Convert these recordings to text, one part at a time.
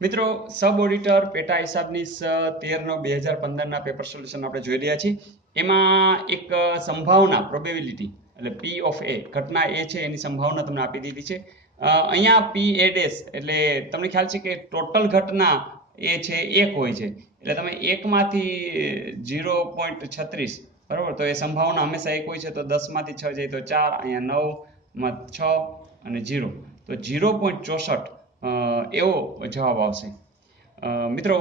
મિત્રો sub auditor પેટા હિસાબની 13/9/2015 paper solution આપણે જોઈ રહ્યા છીએ. એમાં એક સંભાવના પ્રોબેબિલિટી એટલે P ઓફ A ઘટના A છે એની સંભાવના તમને આપી દીધી છે. અહીંયા P A ડેશ એટલે તમને ખ્યાલ છે કે ટોટલ ઘટના એ છે 1 હોય છે, એટલે તમે 1 માંથી 0.36 બરોબર, તો એ સંભાવના હંમેશા 1 હોય છે, તો 10 માંથી 6 જાય તો 4, અહીંયા 9 માં 6 અને 0, તો 0.64 એવો જવાબ આવશે. મિત્રો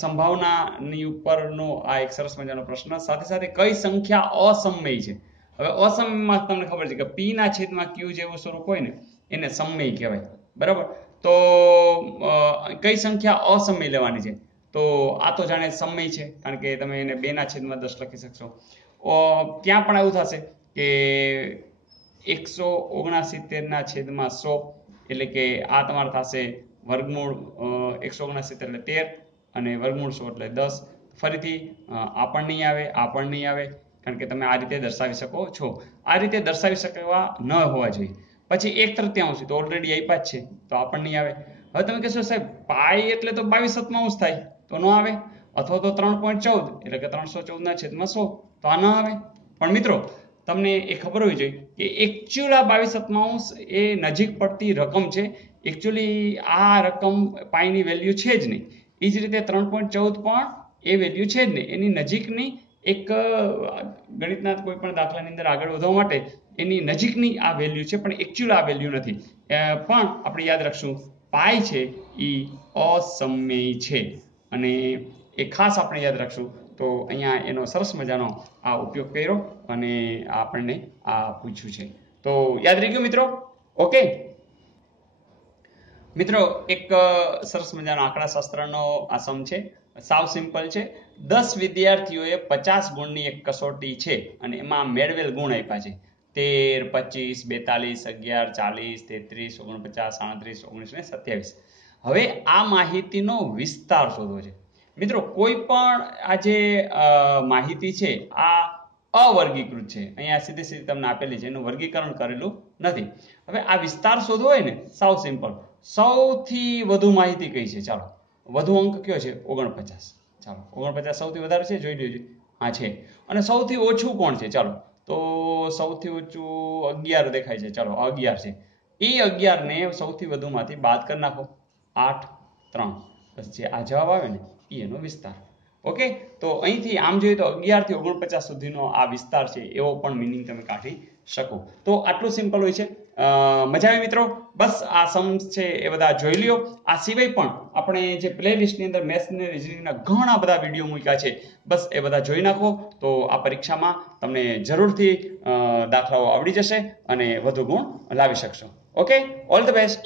સંભાવનાની ઉપરનો આ એક સરસ મજાનો પ્રશ્ન. સાથે સાથે કઈ સંખ્યા અસમય છે? હવે અસમયમાં તમને ખબર છે કે P ના છેદમાં Q જેવું સ્વરૂપ હોય ને એને સમય કહેવાય, બરાબર. તો કઈ સંખ્યા અસમય લેવાની છે? તો આ તો જાણે સમય છે, કારણ કે તમે એને 2 ના છેદમાં 10 લખી શકશો. ત્યાં પણ એવું થશે કે 169 ના છેદમાં 100, એટલે કે આ તમારે થશે વર્ગમૂળ 169 એટલે 13 અને વર્ગમૂળ 100 એટલે 10. ફરીથી આ પણ નહીં આવે, આ પણ નહીં આવે, કારણ કે તમે આ રીતે દર્શાવી શકો છો. આ રીતે દર્શાવી શકવા ન હોવા જોઈએ. પછી 1/3 તો ઓલરેડી આપ્યા જ છે, તો આ પણ નહીં આવે. હવે તમે કહેશો સાહેબ પાઈ એટલે તો 22/7 થાય, તો ન આવે. અથવા તો 3.14 એટલે કે 314 ના છેદમાં 100, તો આ ન આવે. પણ મિત્રો તમને એ ખબર હોવી જોઈએ કે એકચ્યુઅલ આ 22/7 એ નજીક પડતી રકમ છે. એકચ્યુઅલી આ રકમ પાઈની વેલ્યુ છે જ નહીં. એ જ રીતે 3.14 પણ એ વેલ્યુ છે જ નહીં. એની નજીકની એક ગણિતના કોઈ પણ દાખલાની અંદર આગળ વધવા માટે એની નજીકની આ વેલ્યુ છે, પણ એકચ્યુઅલ આ વેલ્યુ નથી. પણ આપણે યાદ રાખશું પાઈ છે એ અસમય છે, અને એ ખાસ આપણે યાદ રાખશું. તો અહીંયા એનો સરસ મજાનો આ ઉપયોગ કર્યો અને આપણને આ પૂછ્યું છે, તો યાદ રહી ગયું મિત્રો. ઓકે મિત્રો, એક સરસ મજાનો આંકડાશાસ્ત્રનો આ સમ છે, સાવ સિમ્પલ છે. 10 વિદ્યાર્થીઓએ 50 ગુણની એક કસોટી છે અને એમાં મેળવેલ ગુણ આપ્યા છે 13, 25, 42, 11, 40, 33, 49, 38, 19 ને 27. હવે આ માહિતીનો વિસ્તાર શોધવો છે. મિત્રો કોઈ પણ આ જે માહિતી છે આ અવર્ગીકૃત છે, અહીંયા સીધી સીધી તમને આપેલી છે, એનું વર્ગીકરણ કરેલું નથી. હવે આ વિસ્તાર શોધવો હોય ને, સાવ સિમ્પલ. સૌથી વધુ માહિતી કઈ છે? ચાલો, વધુ અંક કયો છે? 49. ચાલો, 49 સૌથી વધારે છે, જોઈ લેજો. હા છે. અને સૌથી ઓછું કોણ છે? ચાલો, તો સૌથી ઓછું 11 દેખાય છે. ચાલો, 11 છે. એ 11 ને સૌથી વધુમાંથી બાદ કરી નાખો, 8, 3. બસ જે આ જવાબ આવે ને એ એનો વિસ્તાર. ઓકે, તો અહીંથી આમ જોઈએ તો 11 થી 49 સુધીનો આ વિસ્તાર છે, એવો પણ મિનિંગ તમે કાઢી શકો. તો આટલું સિમ્પલ હોય છે. મજા આવી મિત્રો? બસ આ સમ છે એ બધા જોઈ લ્યો. આ સિવાય પણ આપણે જે પ્લેલિસ્ટની અંદર મેથ્સ અને રીઝનિંગના ઘણા બધા વિડીયો મૂક્યા છે, બસ એ બધા જોઈ નાખો, તો આ પરીક્ષામાં તમને જરૂરથી દાખલાઓ આવડી જશે અને વધુ ગુણ લાવી શકશો. Okay, all the best.